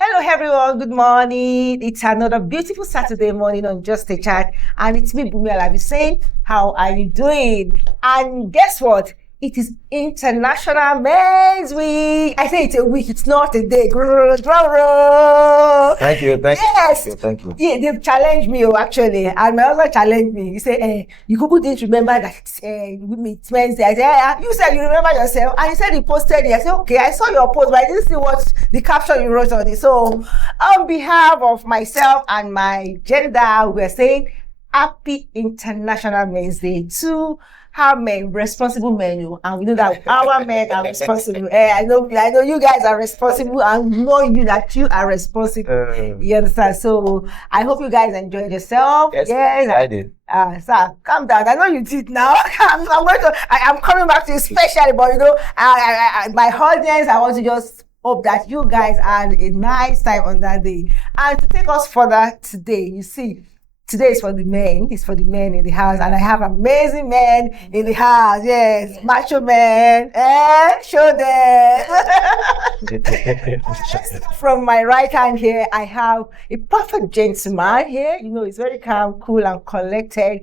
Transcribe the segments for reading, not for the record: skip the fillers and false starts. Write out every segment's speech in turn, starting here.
Hello, everyone. Good morning. It's another beautiful Saturday morning on Just a Chat, and it's me, BUNMI, ALABI, saying, "How are you doing?" And guess what? It is International Men's Week. I say it's a week. It's not a day. Thank you. Yes. Thank you. Yeah, they've challenged me, actually, and my husband challenged me. He said, "You people didn't remember that it's Wednesday." I said, "Yeah, you said you remember yourself," and he said he posted it. I said, "Okay, I saw your post, but I didn't see what the caption you wrote on it." So, on behalf of myself and my gender, we're saying Happy International Men's Day to our men, responsible men, and we know that our men are responsible. I know you guys are responsible, and know you that you are responsible. You understand? So I hope you guys enjoyed yourself. Yes, I did. Sir, calm down. I know you did now. I'm coming back to you especially, but my audience, I want to just hope that you guys had a nice time on that day. And to take us further today, you see, today is for the men. It's for the men in the house, and I have amazing men in the house. Yes, macho men. Show them. From my right hand here, I have a perfect gentleman here. You know, he's very calm, cool, and collected.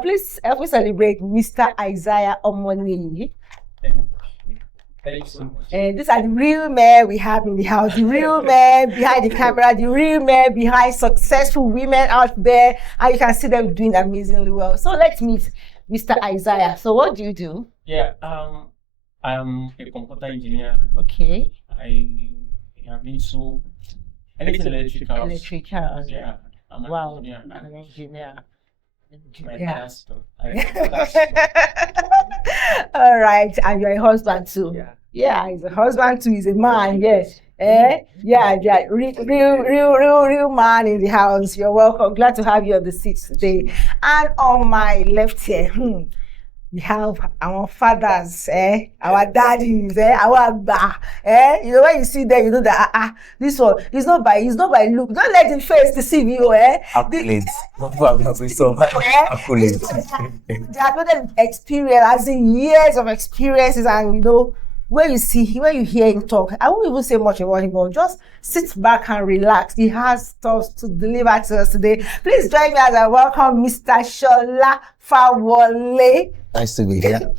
Please help me celebrate Mr. Isaiah Omoni. Thank you so much. And these are the real men we have in the house, the real men behind the camera, the real men behind successful women out there, and you can see them doing amazingly well. So let's meet Mr. Isaiah. So what do you do? Yeah, I'm a computer engineer. Okay. I am into anything electrical. Electrical. Yeah, I'm an Wow. engineer. An engineer. My Yeah. dad, so All right, and you're a husband too. yeah. Yeah, he's a husband too. He's a man. Yes. Yeah. Real man in the house. You're welcome. Glad to have you on the seat today. And on my left here, we have our fathers, our daddies, our abba, You know, when you see them, you know that this one is not by look. Don't let him face deceive you, Accolades. Accolades. They have got experience, as in years of experiences, and you know, when you hear him talk, I won't even say much about him, but just sit back and relax. He has stuff to deliver to us today. Please join me as I welcome Mr. Shola Fawole. Nice to be here.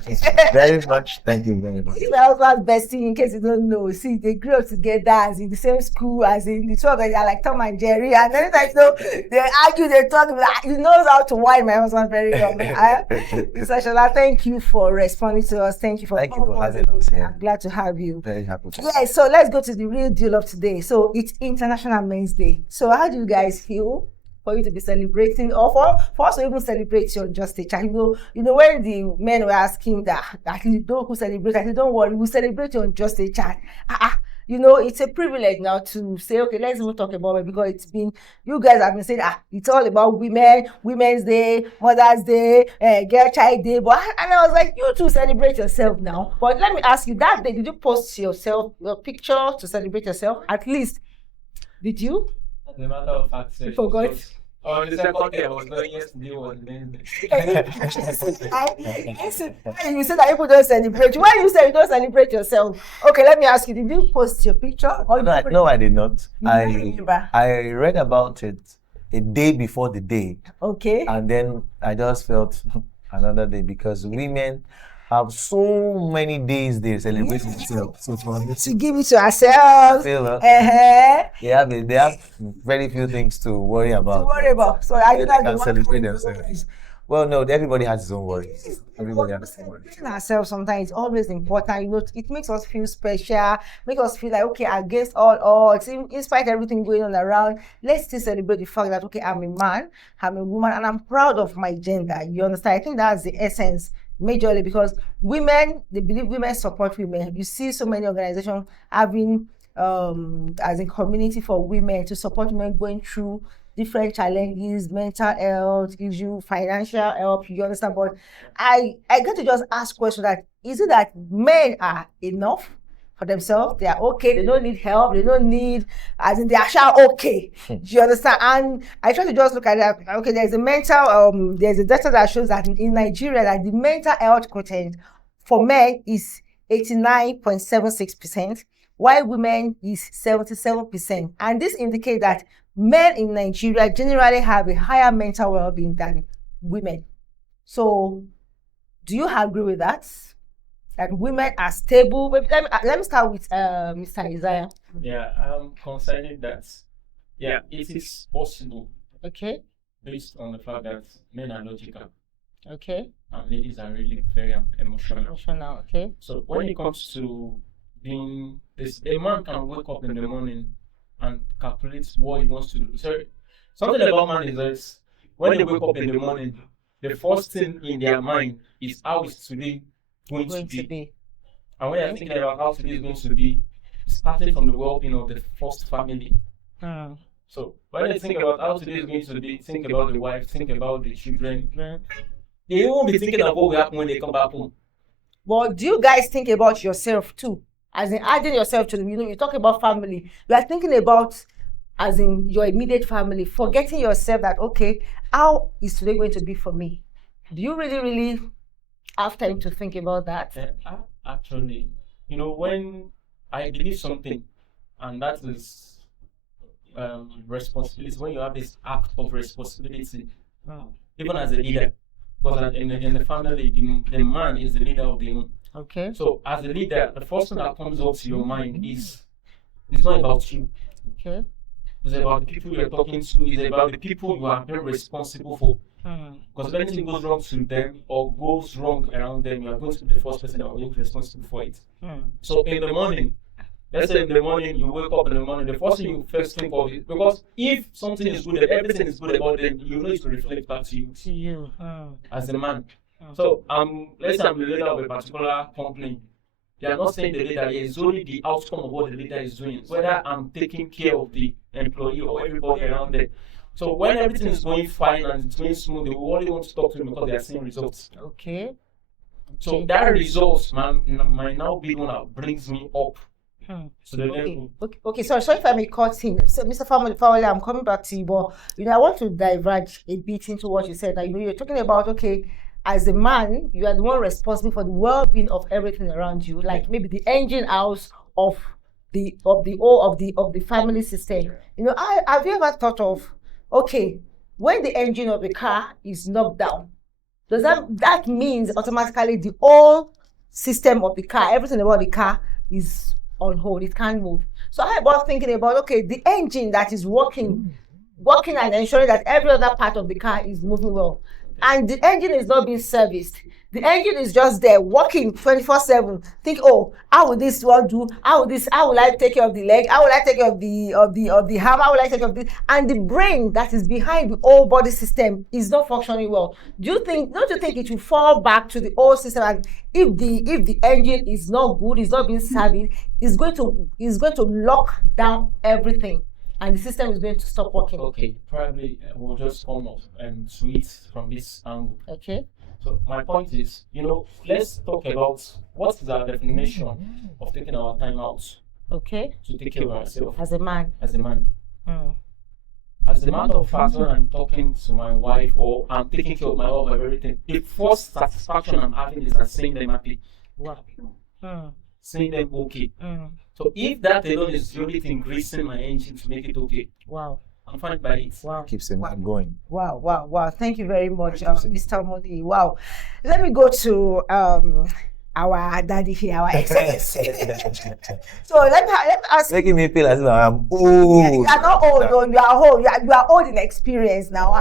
Very much. Thank you very much. He's my husband's bestie, in case you don't know. See, they grew up together, as in the same school, as in the two of them are like Tom and Jerry. And then you know, they argue, they talk. He knows how to wine my husband very well. Mr. Shola, thank you for responding to us. Thank you for having us here. I'm glad to have you. Very happy to. Yeah, so let's go to the real deal of today. So it's International Men's Day. So how do you guys feel for you to be celebrating, or for us to even celebrate your Just a Chat? You know, when the men were asking that you don't who celebrate, I said, don't worry, we'll celebrate your Just a Chat. You know, it's a privilege now to say, okay, let's even talk about it, because you guys have been saying, it's all about women, Women's Day, Mother's Day, Girl Child Day, and I was like, you two celebrate yourself now. But let me ask you, that day, did you post your picture to celebrate yourself? At least, did you? As a matter of fact, You forgot? On the second day, I was going yesterday was Wednesday. You said that people don't celebrate. Why you say you don't celebrate yourself? Okay, let me ask you, did you post your picture? Or No, I did not. You don't remember? I read about it a day before the day, Okay. and then I just felt another day, because women have so many days they celebrate themselves. So for this, To give it to ourselves. they have very few things to worry about. To worry about. So are you They not the can one celebrate who- themselves. Well, no, everybody has his own worries. Everybody has his own worries. Celebrating ourselves sometimes is always important. You know, it makes us feel special, make us feel like, okay, against all odds, in spite of everything going on around, let's still celebrate the fact that, okay, I'm a man, I'm a woman, and I'm proud of my gender. You understand? I think that's the essence, majorly, because women, they believe women support women. You see so many organizations having as a community for women to support women going through different challenges, mental health issue, financial help, you understand? But I got to just ask question that, is it that men are enough for themselves? They are okay, they don't need help, they don't need, as in they are sure okay. Do you understand? And I try to just look at that. Okay, there's a data that shows that in Nigeria, that the mental health quotient for men is 89.76%, while women is 77%. And this indicates that men in Nigeria generally have a higher mental well-being than women. So, do you agree with that? That women are stable? Let me start with Mr. Isaiah. Yeah, concerning that, yeah, it is possible Okay. based on the fact that men are logical Okay. and ladies are really very emotional. Emotional. Okay. So when it comes to being this, a man can wake up in the morning and calculate what he wants to do. So something about man is this: when they wake up in the morning, the first thing in their mind is how is today going to be. And when you're thinking about how today is going to be, starting from the well-being of the first family. So when they think about how today is going to be, think about the wife, think about the children. They won't be thinking of what will happen when they come back home. But do you guys think about yourself too? As in adding yourself to them, you talk about family. You are thinking about, as in your immediate family, forgetting yourself that, okay, how is today going to be for me? Do you really have time to think about that? Actually, when I believe something, and that is responsibility, when you have this act of responsibility, even as a leader, because in the family, the man is the leader of the home. Okay. So as a leader, the first thing that comes up to your mind is, it's not about you. Okay. It's about the people you're talking to. It's about the people you are very responsible for. Because if anything goes wrong to them or goes wrong around them, you are going to be the first person that will be responsible for it. So in the morning, let's say in the morning, you wake up in the morning, the first thing you first think of is, because if something is good, everything is good about them, you know it to reflect back to you. As a man. So let's say I'm the leader of a particular company. They are not saying the leader, it's only the outcome of what the leader is doing, whether I'm taking care of the employee or everybody around them. So when everything is going fine and it's going smooth, they will only want to talk to me because they are seeing results. Okay. So that results might now be one that brings me up to the level. Okay. Sorry if I may cut in. So, Mr. Family, I'm coming back to you, but I want to diverge a bit into what you said. Now, you're talking about, okay, as a man, you are the one responsible for the well-being of everything around you, like maybe the engine house of the family system. Have you ever thought of, okay, when the engine of the car is knocked down, does that means automatically the whole system of the car, everything about the car is on hold, it can't move. So I was thinking about, okay, the engine that is working and ensuring that every other part of the car is moving well, and the engine is not being serviced. The engine is just there working 24/7. Think, oh, how will this one do? How will I take care of the leg? How will I take care of the arm? How will I take care of this? And the brain that is behind the whole body system is not functioning well. Don't you think it will fall back to the old system? And if the engine is not good, is not being serviced, it's going to lock down everything, and the system is going to stop working. Okay, probably we'll just come up and to it from this angle. Okay. So my point is, let's talk about what is our definition of taking our time out. Okay. To take care of ourselves. As a man. As a man. As a matter of fact, when I'm talking to my wife or I'm taking care of my wife and everything, the first satisfaction I'm having is that seeing them happy. Wow. Seeing them okay. So if that alone is the only thing greasing my engine to make it okay. Wow. I'm fine by it. Wow. Keeps a man going. Wow. Thank you very much, Mr. Modi. Wow. Let me go to our daddy here, our excellence. So let me ask. Making me feel as if I'm old. You are not old, though. You are old. You are old in experience now.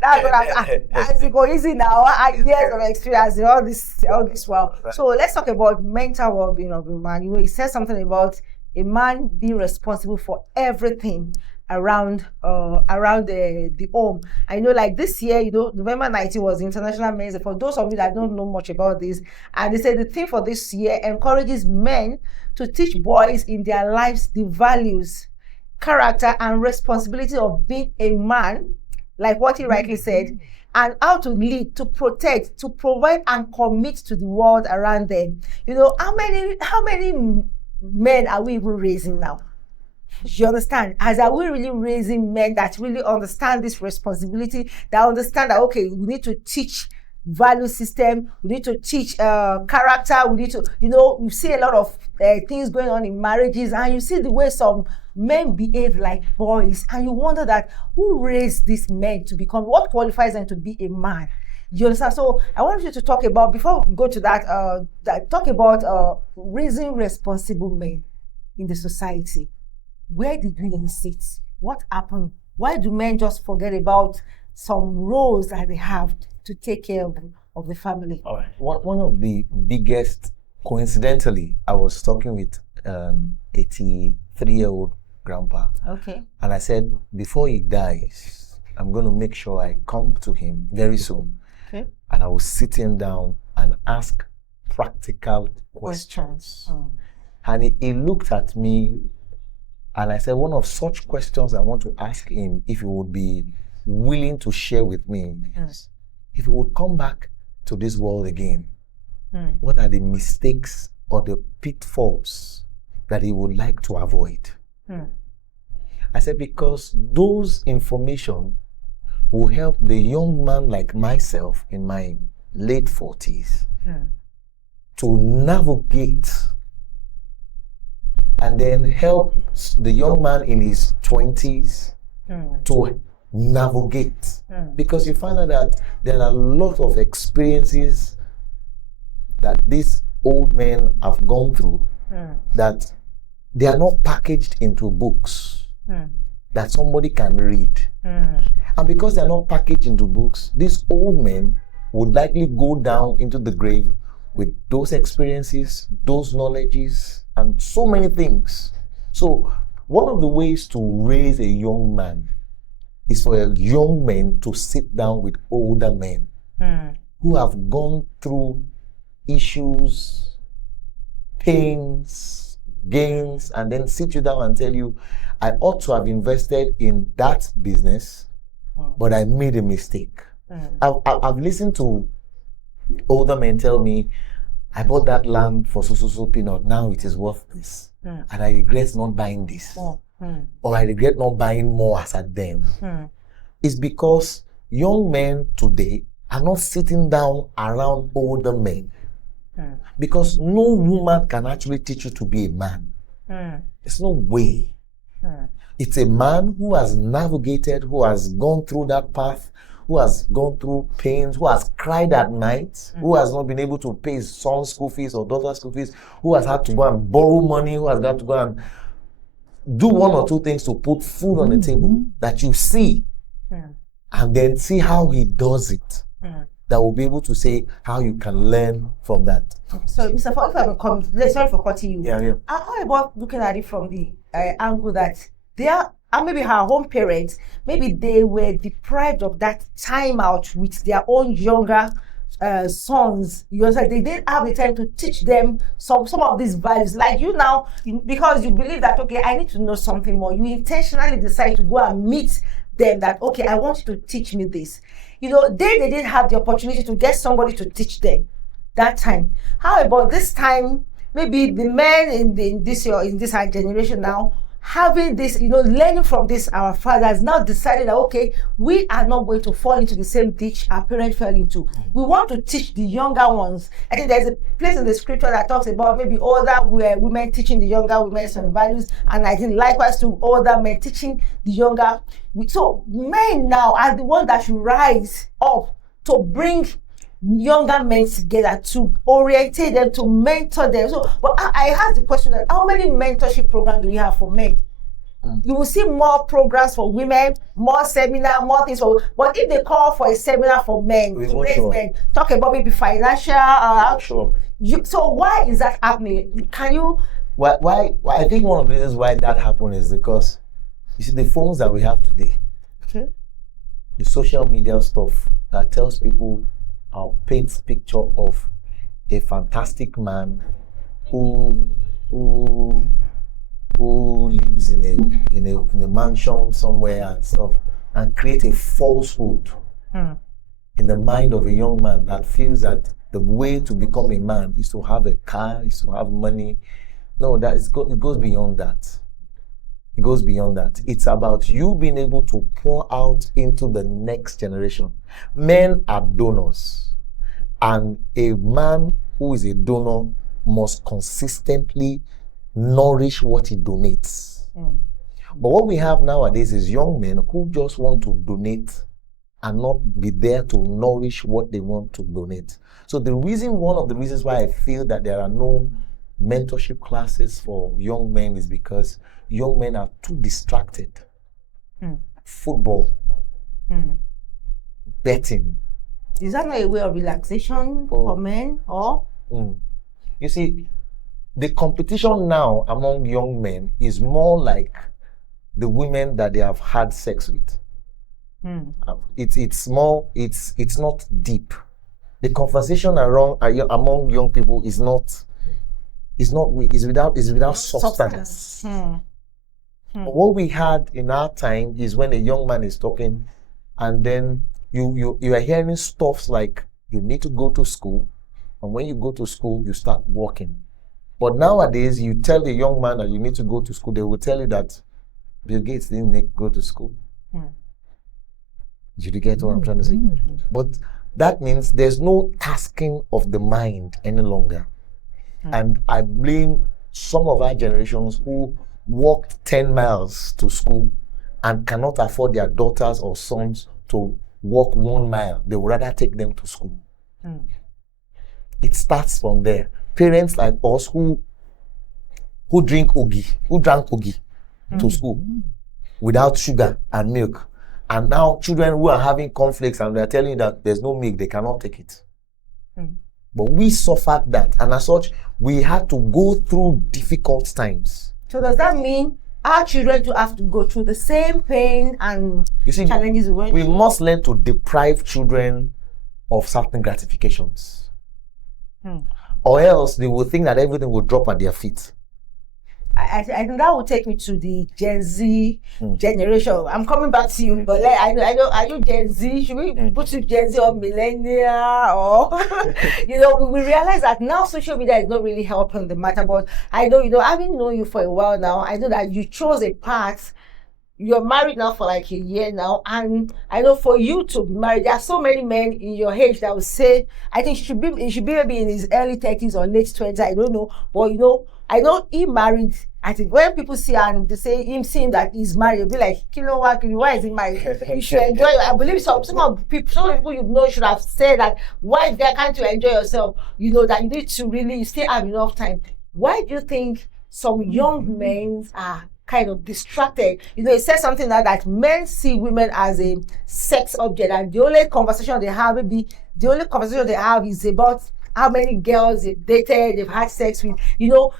That's what I'm. As you go easy now. Years of experience in all this while. Right. So let's talk about mental well-being of a man. It says something about a man being responsible for everything around the home. I know, like this year, November 19 was International Men's Day. For those of you that don't know much about this, and they say the theme for this year encourages men to teach boys in their lives the values, character, and responsibility of being a man, like what he rightly said, and how to lead, to protect, to provide, and commit to the world around them. How many men are we even raising now? You understand? Are we really raising men that really understand this responsibility, that understand that, okay, we need to teach value system. We need to teach character. We need to, you see a lot of things going on in marriages, and you see the way some men behave like boys, and you wonder that who raised these men to become, what qualifies them to be a man? You understand? So I want you to talk about, before we go to that, talk about raising responsible men in the society. Where did we sit? What happened? Why do men just forget about some roles that they have to take care of the family? All right. One of the biggest, coincidentally, I was talking with 83-year-old grandpa. Okay. And I said, before he dies, I'm going to make sure I come to him very soon. Okay. And I will sit him down and ask practical questions. And he looked at me, and I said, one of such questions I want to ask him, if he would be willing to share with me, is if he would come back to this world again, what are the mistakes or the pitfalls that he would like to avoid? I said, because those information will help the young man like myself in my late 40s to navigate, and then help the young man in his 20s to navigate. Because you find out that there are a lot of experiences that these old men have gone through that they are not packaged into books that somebody can read. And because they are not packaged into books, these old men would likely go down into the grave with those experiences, those knowledges, and so many things. So one of the ways to raise a young man is for a young man to sit down with older men who have gone through issues, pains, gains, and then sit you down and tell you, I ought to have invested in that business, but I made a mistake. I've listened to older men tell me, I bought that land for so peanut, now it is worth this. And I regret not buying this. Or I regret not buying more as at then. It's because young men today are not sitting down around older men. Because no woman can actually teach you to be a man. There's no way. It's a man who has navigated, who has gone through that path, who has gone through pains, who has cried at night, who has not been able to pay his son's school fees or daughter's school fees, who has had to go and borrow money, who has got to go and do one or two things to put food on the table that you see, and then see how he does it. That will be able to say how you can learn from that. So, Mr. Ford, sorry for cutting you. Yeah. How about looking at it from the angle that they are, and maybe her home parents, maybe they were deprived of that time out with their own younger sons. You know, they didn't have the time to teach them some of these values. Like you now, because you believe that, okay, I need to know something more, you intentionally decide to go and meet them that, okay, I want you to teach me this. You know, they didn't have the opportunity to get somebody to teach them that time. How about this time, maybe the men in this generation now, having this, learning from this, our fathers now decided that, okay, we are not going to fall into the same ditch our parents fell into. We want to teach the younger ones. I think there's a place in the scripture that talks about maybe older women teaching the younger women some values, and I think likewise to older men teaching the younger. So men now are the ones that should rise up to bring younger men together, to orientate them, to mentor them. So, but I asked the question that how many mentorship programs do we have for men? You will see more programs for women, more seminar, more things for. But if they call for a seminar for men, to raise men, talk about maybe financial. So why is that happening? Can you? Why? I think one of the reasons why that happened is because you see the phones that we have today, the social media stuff that tells people, paints picture of a fantastic man who lives in a mansion somewhere and stuff, and create a falsehood in the mind of a young man that feels that the way to become a man is to have a car, is to have money. No, it goes beyond that. It goes beyond that. It's about you being able to pour out into the next generation. Men are donors. And a man who is a donor must consistently nourish what he donates. But what we have nowadays is young men who just want to donate and not be there to nourish what they want to donate. So one of the reasons why I feel that there are no mentorship classes for young men is because young men are too distracted. Football, betting. Is that not a way of relaxation for men? Or you see, the competition now among young men is more like the women that they have had sex with. It's not deep. The conversation among young people is without substance. What we had in our time is when a young man is talking, and then you are hearing stuff like you need to go to school, and when you go to school you start working. But nowadays you tell the young man that you need to go to school, they will tell you that Bill Gates didn't go to school. Did you get what I'm trying to say? But that means there's no tasking of the mind any longer. And I blame some of our generations who walked 10 miles to school and cannot afford their daughters or sons to walk 1 mile. They would rather take them to school. It starts from there. Parents like us who drank ogi to school without sugar and milk. And now children who are having conflicts and they're telling you that there's no milk, they cannot take it. But we suffered that, and as such, we had to go through difficult times. So does that mean our children to have to go through the same pain and challenges? We must learn to deprive children of certain gratifications. Or else they will think that everything will drop at their feet. I think that will take me to the Gen Z generation. I'm coming back to you, but like, I know, are you Gen Z? Should we put you Gen Z or millennial? Or we realize that now social media is not really helping the matter. But I know, having known you for a while now, I know that you chose a path. You're married now for like a year now, and I know for you to be married, there are so many men in your age that will say, I think he should be maybe in his early 30s or late 20s. I don't know, but I know he married. I think when people see and they say him seeing that he's married, you'll be like, why is he married? You should enjoy it. I believe some people should have said that, why can't you enjoy yourself? That you need to really, you still have enough time. Why do you think some young men are kind of distracted? It says something like that men see women as a sex object, and the only conversation they have is about how many girls they've dated, they've had sex with.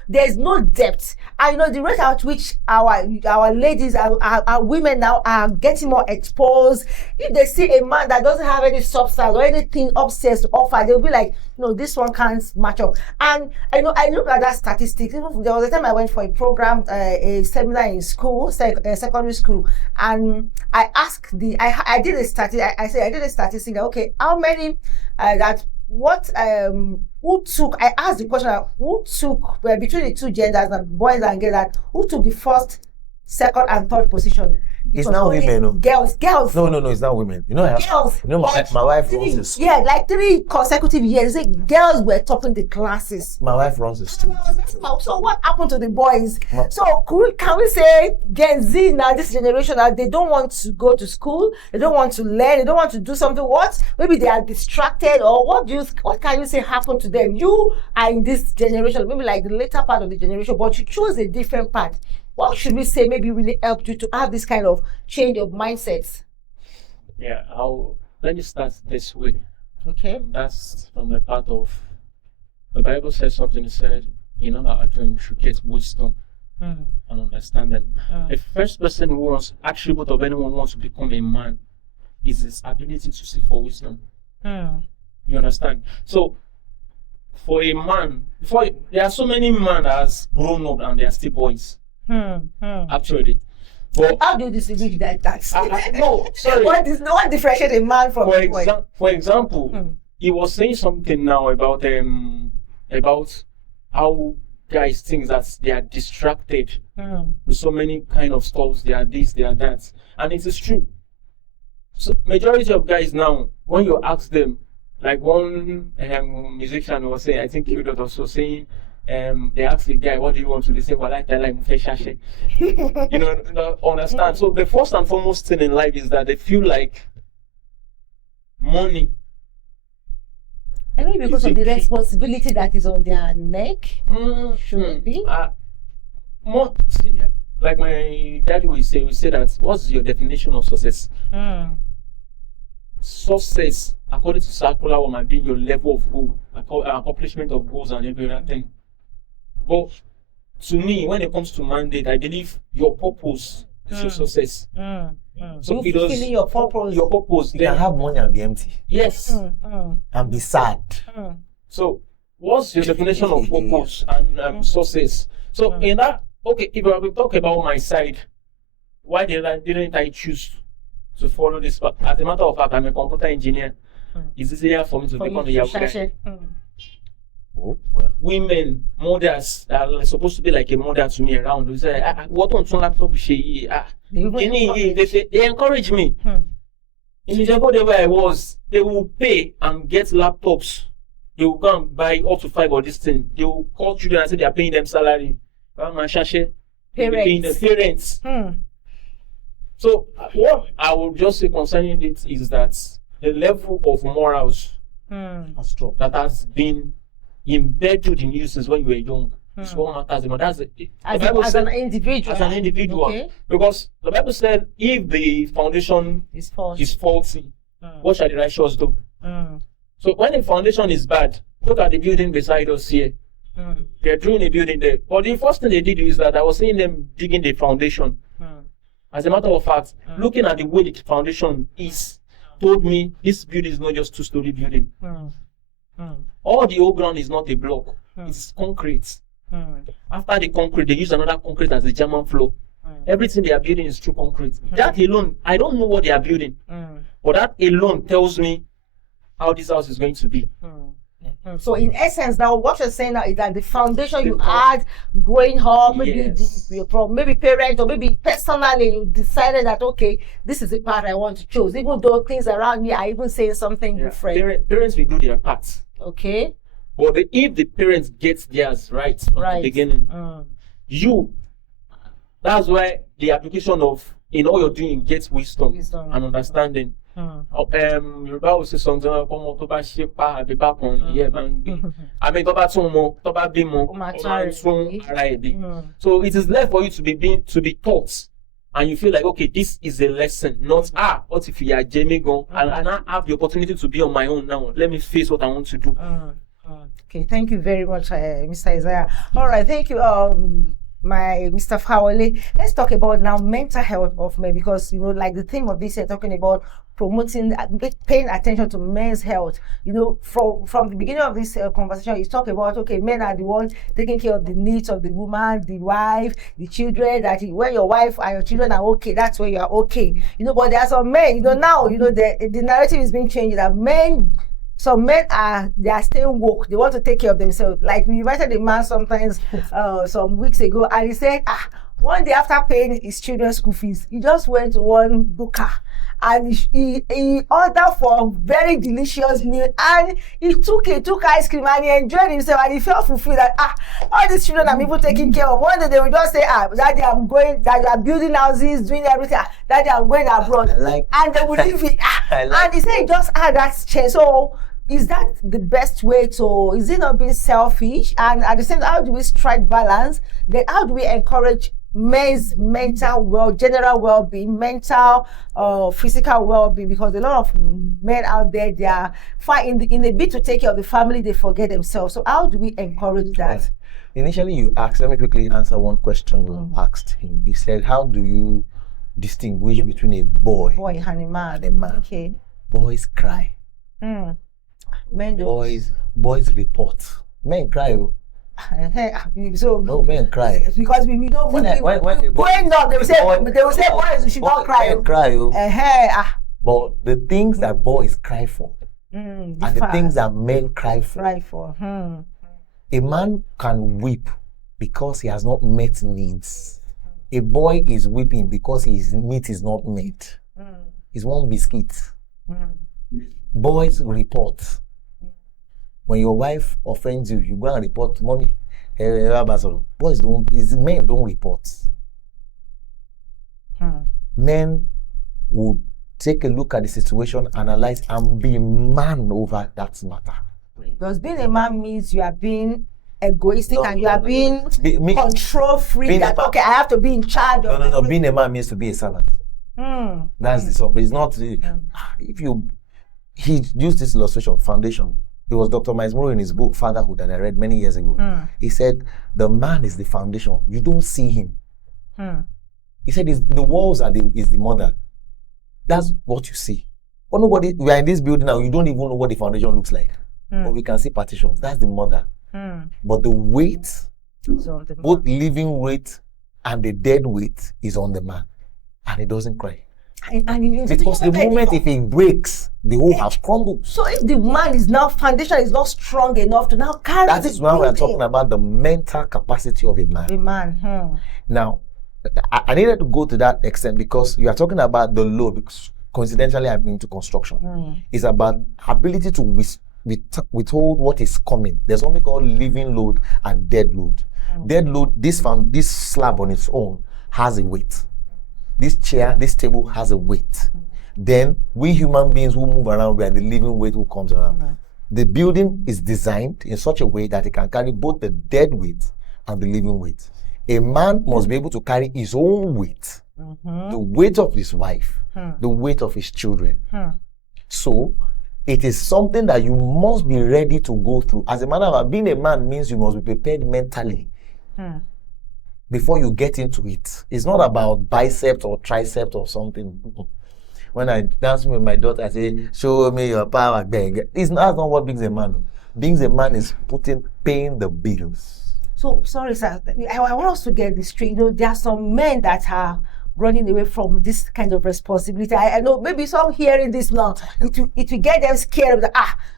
There's no depth. And the rate at which our ladies, our women now are getting more exposed. If they see a man that doesn't have any substance or anything upstairs to offer, they'll be like, no, this one can't match up. And I look at that statistic. There was a time I went for a program, a seminar in school, secondary school, and I asked I did a statistic. I did a statistic. Okay, how many I asked the question, who took between the two genders, boys and girls, who took the first, second, and third position? It's now women. Girls. No, it's not women. Girls. My wife runs the school. Yeah, like 3 consecutive years, girls were topping the classes. My wife runs the school. So what happened to the boys? So can we say Gen Z now, this generation, that they don't want to go to school, they don't want to learn, they don't want to do something? Maybe they are distracted, or what can you say happened to them? You are in this generation, maybe like the later part of the generation, but you chose a different path. What should we say maybe really helped you to have this kind of change of mindsets? Yeah, let me start this way. Okay. That's from the part of the Bible says something. It said, in our dream, we should get wisdom and understanding. The first person who wants attribute of anyone who wants to become a man is his ability to seek for wisdom. You understand? So for a man, there are so many men that has grown up and they are still boys. Actually, but how do you disagree with that? No, sorry. What differentiates a man from a boy? For example, he was saying something now about how guys think that they are distracted with so many kind of stuff. They are this, they are that, and it is true. So majority of guys now, when you ask them, like one musician was saying, I think you was also saying, they asked the guy, what do you want to do? They say, well, I tell him, you know, understand. So the first and foremost thing in life is that they feel like money. And maybe because of the responsibility that is on their neck, should it be? See, like my daddy will say that, what's your definition of success? Success, according to circular woman, being your level of goal, accomplishment of goals and everything. But to me, when it comes to mandate, I believe your purpose is your success. So you fulfilling your purpose. Your purpose. You can have money and be empty. Yes. And be sad. So what's your definition of purpose and success? So in that, okay, if I will talk about my side, why didn't I choose to follow this path? As a matter of fact, I'm a computer engineer. It's easier for me to become a Yahoo guy. Oh, well. Women, mothers that are supposed to be like a mother to me around, they say, what on some laptop? They encourage me. In the job where I was, they will pay and get laptops. They will go and buy up to 5 of this thing. They will call children and say they are paying them salary. Paying the parents. So what I will just say concerning it is that the level of morals that has been embedded in you since when you were young is what matters. As an individual. Okay. Because the Bible said, if the foundation is faulty, what shall the righteous do? So when the foundation is bad, look at the building beside us here. They're doing a building there. But the first thing they did is that I was seeing them digging the foundation. As a matter of fact, looking at the way the foundation is, told me this building is not just 2-story building. All the old ground is not a block, it's concrete. After the concrete, they use another concrete as a German floor. Everything they are building is through concrete. That alone, I don't know what they are building, but that alone tells me how this house is going to be. So in essence, now what you're saying now is that the foundation you had growing up, maybe maybe parent or maybe personally, you decided that okay, this is the path I want to choose, even though things around me are even saying something different. Parents will do their part. Okay. But if the parents get theirs right from the beginning, that's why the application of in all you're doing gets wisdom and understanding. Yoruba will say something like so it is left for you to be taught, and you feel like okay, this is a lesson, not what if you are Jamie gone and I have the opportunity to be on my own now. Let me face what I want to do. Okay, thank you very much, Mr. Isaiah. All right, thank you, my Mr. Fawale. Let's talk about now mental health of men, because like the theme of this, you're talking about promoting, paying attention to men's health. From the beginning of this conversation, you talk about okay, men are the ones taking care of the needs of the woman, the wife, the children. That when your wife and your children are okay, that's when you are okay. But there are some men. Now the narrative is being changed that some men are staying woke. They want to take care of themselves. Like we invited a man sometimes some weeks ago, and he said, one day after paying his children's school fees, he just went to one booker and he ordered for very delicious meal, and he took ice cream and he enjoyed himself, and he felt fulfilled that all these children I'm even taking care of. One day they will just say, Daddy, I'm going, Daddy, I'm building houses, doing everything, Daddy, I'm going abroad. And they will leave it. And he said he just had that change. So is that the best way to, is it not being selfish? And at the same time, how do we strike balance? Then how do we encourage men's general well-being, mental, physical well-being? Because a lot of men out there, they are in a bid to take care of the family, they forget themselves. So how do we encourage that? Initially you asked, let me quickly answer one question you asked him. He said, how do you distinguish between a boy and a man? Okay. Boys cry. Men boys report. Men cry. So no, men cry because we don't. When growing up, they will say boys should not cry. Men cry. But the things that boys cry for, and the things that men cry for. A man can weep because he has not met needs. A boy is weeping because his need is not met. It's one biscuit. Boys report. When your wife offends you, you go and report, mommy. Boys don't, men don't report. Men would take a look at the situation, analyze, and be man over that matter. Because being a man means you are being egoistic and you are being control free. That okay, I have to be in charge. No. Being a man means to be a servant. That's the song. It's not. If you, he used this illustration, foundation. It was Dr. Miles Monroe in his book Fatherhood that I read many years ago. He said the man is the foundation. You don't see him. He said the walls is the mother. That's what you see. But nobody. We are in this building now. You don't even know what the foundation looks like. But we can see partitions. That's the mother. But the weight, both living weight and the dead weight, is on the man, and he doesn't cry. Because the moment if it breaks, the whole house crumbles. So if the man is now foundation is not strong enough to now carry, that is why we are talking about the mental capacity of a man. A man. Now, I needed to go to that extent because you are talking about the load. Because coincidentally, I'm into construction. It's about ability to withhold what is coming. There's something called living load and dead load. Dead load, this slab on its own has a weight. This chair, this table has a weight. Then we human beings who move around, we are the living weight who comes around. The building is designed in such a way that it can carry both the dead weight and the living weight. A man must be able to carry his own weight, the weight of his wife, the weight of his children. So it is something that you must be ready to go through. As a matter of fact, being a man means you must be prepared mentally before you get into it. It's not about bicep or tricep or something. When I dance with my daughter, I say, show me your power. That's not what being a man. Being a man is paying the bills. So, sorry, sir. I want us to get this straight. You know, there are some men that are running away from this kind of responsibility. I know maybe some hearing this now, it will get them scared.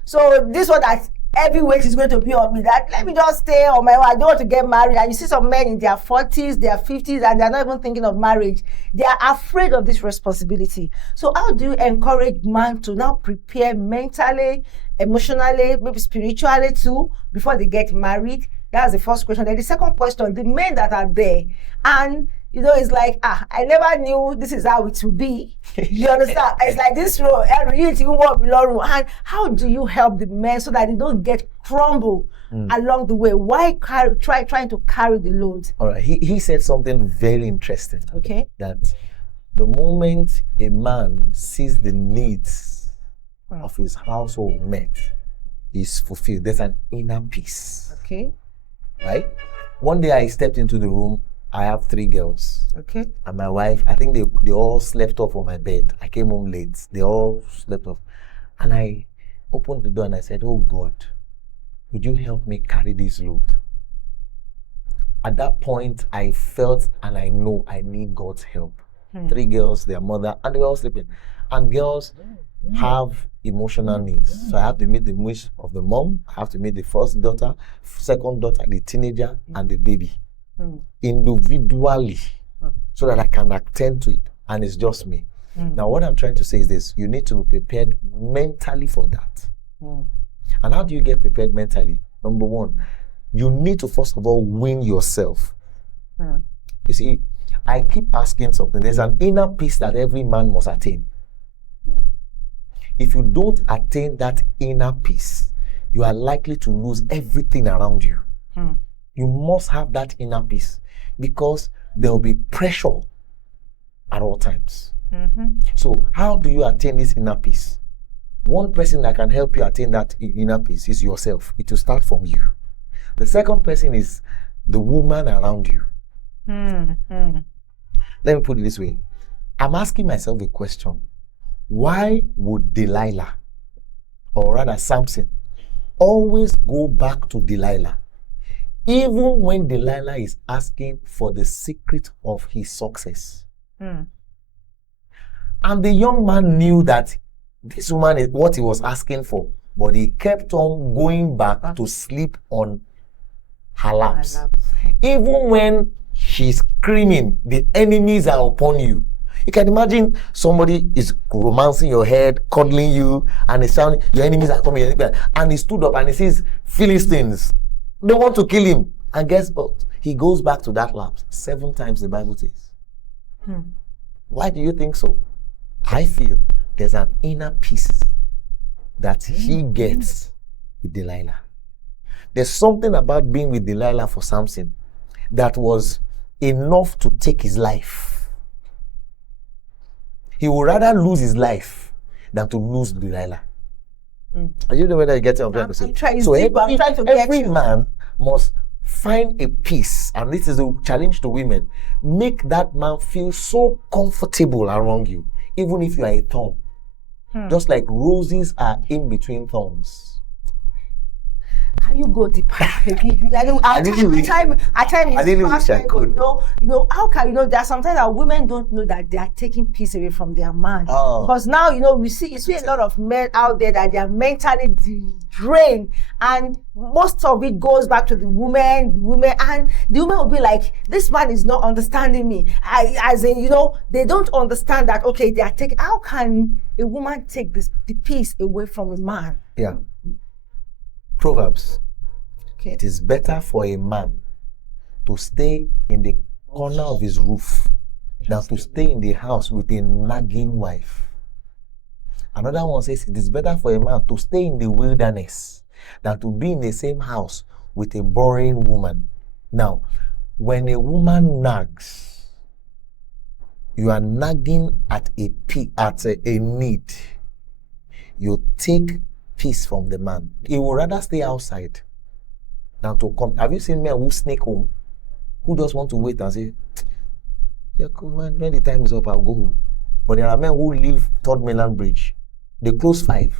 So this one that every weight is going to be on me, that let me just stay on my own. I don't want to get married. And you see some men in their 40s, their 50s, and they're not even thinking of marriage. They are afraid of this responsibility. So how do you encourage man to now prepare mentally, emotionally, maybe spiritually too, before they get married? That's the first question. Then the second question, the men that are there, and you know, it's like, I never knew this is how it would be. You understand? It's like this road, and how do you help the men so that they don't get crumbled along the way? Why trying to carry the load? All right, he said something very interesting. Okay. That the moment a man sees the needs of his household met, is fulfilled. There's an inner peace. Okay. Right? One day I stepped into the room. I have 3 girls. Okay. And my wife, I think they all slept off on my bed. I came home late. They all slept off. And I opened the door and I said, oh God, would you help me carry this load? At that point, I felt and I know I need God's help. 3 girls, their mother, and they're all sleeping. And girls have emotional needs. So I have to meet the wish of the mom. I have to meet the first daughter, second daughter, the teenager, and the baby. Individually, so that I can attend to it, and it's just me. Now what I'm trying to say is this: you need to be prepared mentally for that. And how do you get prepared mentally? Number one, you need to first of all win yourself. You see, I keep asking something. There's an inner peace that every man must attain. If you don't attain that inner peace, you are likely to lose everything around you. You must have that inner peace, because there will be pressure at all times. So how do you attain this inner peace? One person that can help you attain that inner peace is yourself. It will start from you. The second person is the woman around you. Let me put it this way. I'm asking myself a question. Why would Delilah, or rather Samson, always go back to Delilah? Even when Delilah is asking for the secret of his success. And the young man knew that this woman is what he was asking for, but he kept on going back to sleep on her laps. Even when she's screaming, the enemies are upon you. You can imagine somebody is romancing your head, cuddling you, and it's sounding, your enemies are coming, and he stood up and he sees Philistines. They want to kill him. And guess what? He goes back to that lap 7 times, the Bible says. Why do you think so? I feel there's an inner peace that he gets with Delilah. There's something about being with Delilah for Samson that was enough to take his life. He would rather lose his life than to lose Delilah. Are you know whether you get what I'm trying to say? So every man must find a peace, and this is a challenge to women. Make that man feel so comfortable around you, even if you are a thorn. Just like roses are in between thorns. How you go deeper? I didn't wish I could. How can there are sometimes that women don't know that they are taking peace away from their man. Because now you see a lot of men out there that they are mentally drained, and most of it goes back to the women, and the women will be like, this man is not understanding me. They don't understand that they are taking. How can a woman take the peace away from a man? Yeah. Proverbs. It is better for a man to stay in the corner of his roof than to stay in the house with a nagging wife. Another one says it is better for a man to stay in the wilderness than to be in the same house with a boring woman. Now, when a woman nags, you are nagging at a need. You take peace from the man. He would rather stay outside than to come. Have you seen men who sneak home, who just want to wait and say, yeah, come on, when the time is up, I'll go home? But there are men who leave Third Mainland Bridge. They close 5.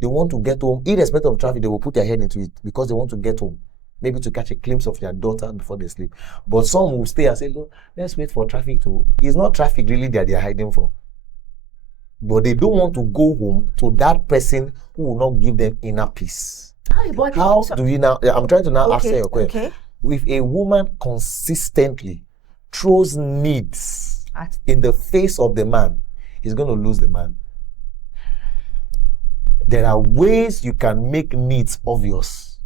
They want to get home. Irrespective of traffic, they will put their head into it because they want to get home. Maybe to catch a glimpse of their daughter before they sleep. But some will stay and say, look, let's wait for traffic to... It's not traffic really that they are hiding for. But they don't want to go home to that person who will not give them inner peace. How do you now? I'm trying to now answer your question. If a woman consistently throws needs in the face of the man, he's going to lose the man. There are ways you can make needs obvious.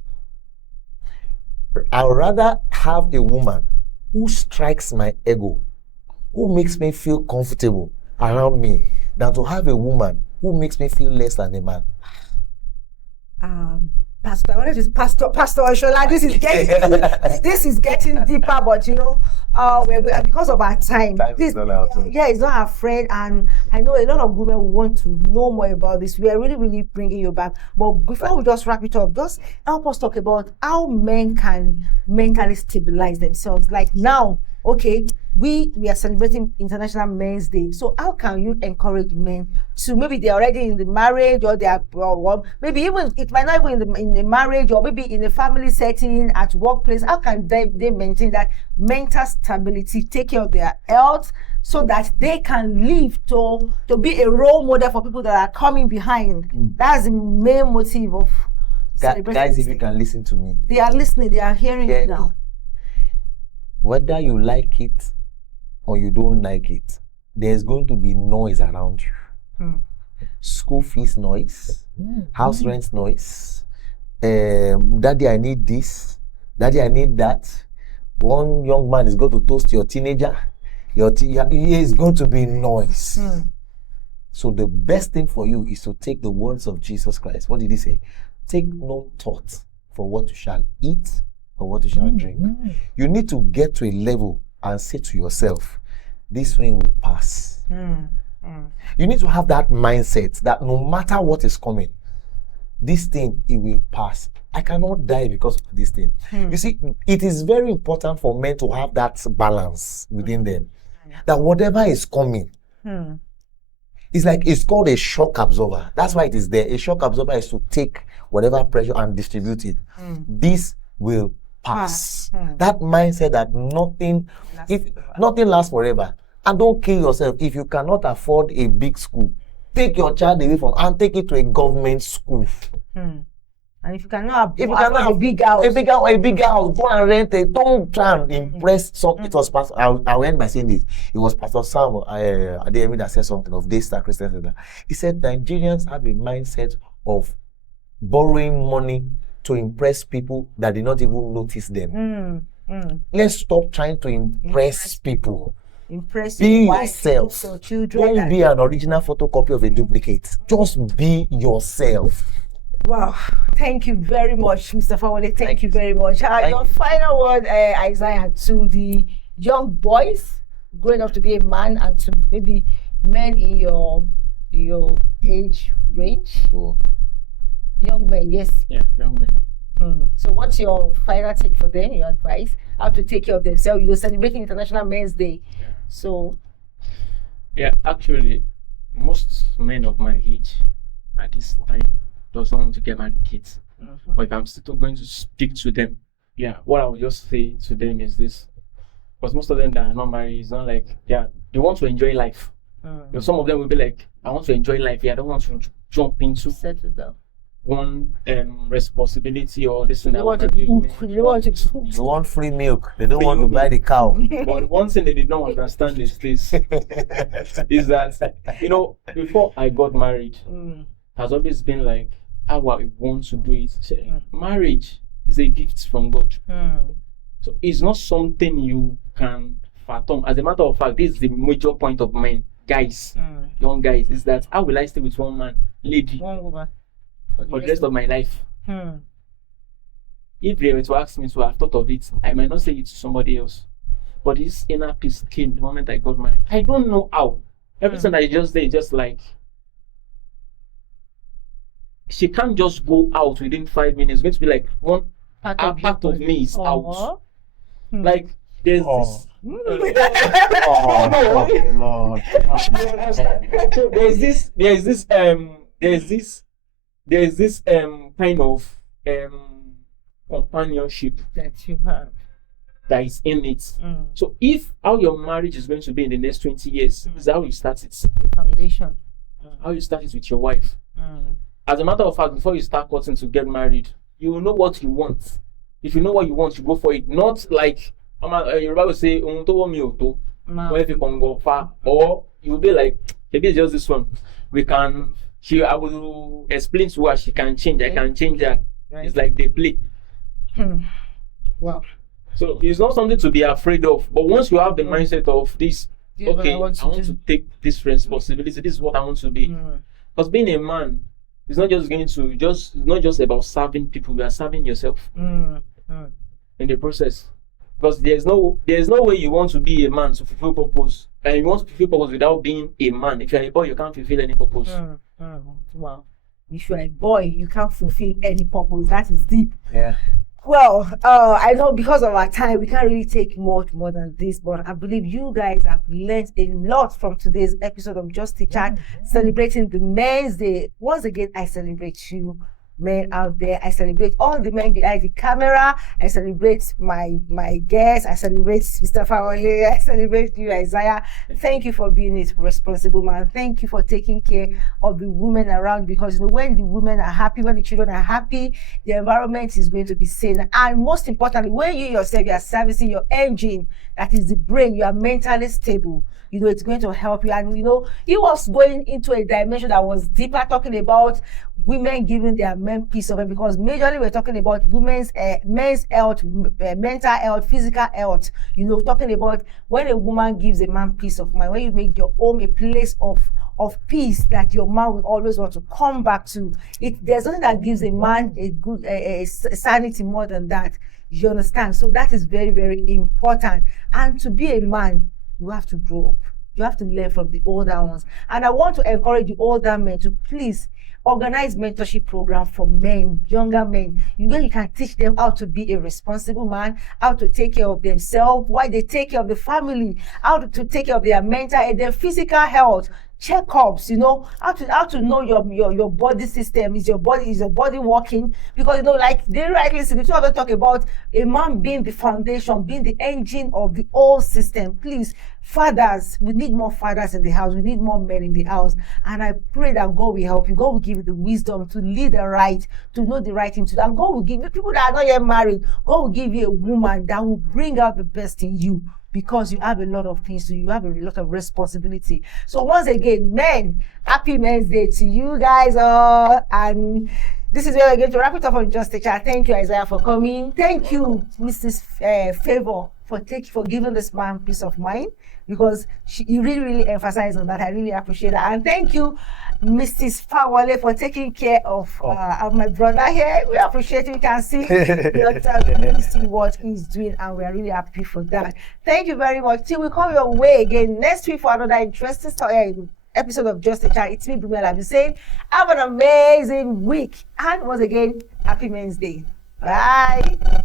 I'd rather have a woman who strikes my ego, who makes me feel comfortable around me, than to have a woman who makes me feel less than a man. Pastor Oshola, this is getting deeper, but because of our time, it's not our friend, and I know a lot of women want to know more about this. We are really, really bringing you back. But before we just wrap it up, just help us talk about how men can mentally stabilize themselves. Like now, we are celebrating International Men's Day. So how can you encourage men to, maybe they're already in the marriage, or they are, maybe even it might not even in the marriage, or maybe in a family setting, at workplace. How can they maintain that mental stability, take care of their health, so that they can live to be a role model for people that are coming behind? That's the main motive of celebrating. Guys, if you can listen to me. They are listening, they are hearing it now. Whether you like it or you don't like it, there's going to be noise around you. School fees noise, house rent noise, daddy, I need this, daddy, I need that. One young man is going to toast your teenager, is going to be noise. So the best thing for you is to take the words of Jesus Christ. What did he say? Take no thought for what you shall eat or what you shall drink. You need to get to a level and say to yourself, this thing will pass. You need to have that mindset that no matter what is coming, this thing, it will pass. I cannot die because of this thing. You see, it is very important for men to have that balance within them. That whatever is coming, it's called a shock absorber. That's why it is there. A shock absorber is to take whatever pressure and distribute it. This will pass. That mindset that nothing lasts forever. And don't kill yourself. If you cannot afford a big school, take your child away from and take it to a government school. And if you cannot If you afford cannot a big house, a big house, go and rent it. Don't try and impress some. It was Pastor. I'll end by saying this. It was Pastor Sam Adeyemi that said something of Daystar Christian Center. He said Nigerians have a mindset of borrowing money to impress people that did not even notice them. Let's stop trying to impress people. Impress Be your wife, yourself. your children. Don't be an original photocopy of a duplicate. Just be yourself. Wow, thank you very much, Mr. Fawole. Thank you very much. Your you. Final word, Isaiah, to the young boys growing up to be a man and to maybe men in your age range. Oh. Young men, yes. Yeah, young men. So what's your final take for them, your advice? How to take care of themselves? You're celebrating International Men's Day. Yeah. So Yeah, actually, most men of my age at this time does not want to get married kids. But if I'm still going to speak to them, yeah, what I would just say to them is this. Because most of them that are not married, it's not like, yeah, they want to enjoy life. Some of them will be like, I want to enjoy life. Yeah, I don't want to jump into settle down. One responsibility or this and that. You want to You want free milk. They don't want to buy the cow. But one thing they did not understand is this: is that before I got married, has always been like how I want to do it. Marriage is a gift from God, so it's not something you can fathom. As a matter of fact, this is the major point of men, guys, young guys, is that how will I stay with one man, lady, one woman for the rest of my life? If they were to ask me to have thought of it, I might not say it to somebody else. But this inner peace came the moment I got married. I don't know how. Everything that I just did, just like, she can't just go out within 5 minutes. It's going to be like one part of me is out. Like there's this. So there's this kind of companionship that you have that is in it. So if how your marriage is going to be in the next 20 years is how you start it. The foundation. How you start it with your wife. As a matter of fact, before you start courting to get married, you will know what you want. If you know what you want, you go for it. Not like Yoruba will say, if you can go far, or you will be like, maybe it's just this one. I will explain to her she can change. I can change her. Right. It's like they play. Wow. So it's not something to be afraid of. But once you have the mindset of this, okay, I want to take this responsibility. This is what I want to be. Because being a man is not just not just about serving people. You are serving yourself in the process. Because there's no way you want to be a man to fulfill purpose. And you want to fulfill purpose without being a man. If you're a boy, you can't fulfill any purpose. Wow. If you're a boy, you can't fulfill any purpose. That is deep. Yeah. Well, I know because of our time, we can't really take much more than this, but I believe you guys have learned a lot from today's episode of Just a Chat, celebrating the Men's Day. Once again, I celebrate you, men out there. I celebrate all the men behind the camera. I celebrate my guests. I celebrate Mr. Fawole. I celebrate you, Isaiah. Thank you for being a responsible man. Thank you for taking care of the women around, because when the women are happy, when the children are happy, the environment is going to be safe. And most importantly, when you yourself, you are servicing your engine, that is the brain, you are mentally stable. It's going to help you. And he was going into a dimension that was deeper, talking about women giving their men peace of mind, because majorly we're talking about men's health, mental health, physical health. Talking about when a woman gives a man peace of mind, when you make your home a place of peace that your man will always want to come back to. There's nothing that gives a man a good sanity more than that. You understand? So that is very, very important. And to be a man, you have to grow up. You have to learn from the older ones. And I want to encourage the older men to please organize mentorship program for men, younger men. You can teach them how to be a responsible man, how to take care of themselves, why they take care of the family, how to take care of their mental and their physical health. checkups, you know, how to know your body system. Is your body working? Because, you know, like they rightly said, the two of them talk about a man being the foundation, being the engine of the whole system. Please, fathers, we need more fathers in the house. We need more men in the house. And I pray that God will help you. God will give you the wisdom to lead the right, to know the right thing to do. And God will give you people that are not yet married. God will give you a woman that will bring out the best in you, because you have a lot of things to do. You have a lot of responsibility. So once again, men, happy Men's Day to you guys all. And this is where we're going to wrap it up on Just a Chat. Thank you, Isaiah, for coming. Thank you, Mrs. Favor, for giving this man peace of mind, because he really emphasized on that. I really appreciate that. And thank you, Mrs. Fawale, for taking care of my brother here. We appreciate it. You can see what he's doing, and we are really happy for that. Thank you very much. Till we come your way again next week for another interesting story. Episode of Just a Chat. It's me, BUNMI. I've been saying, have an amazing week. And once again, happy Men's Day. Bye.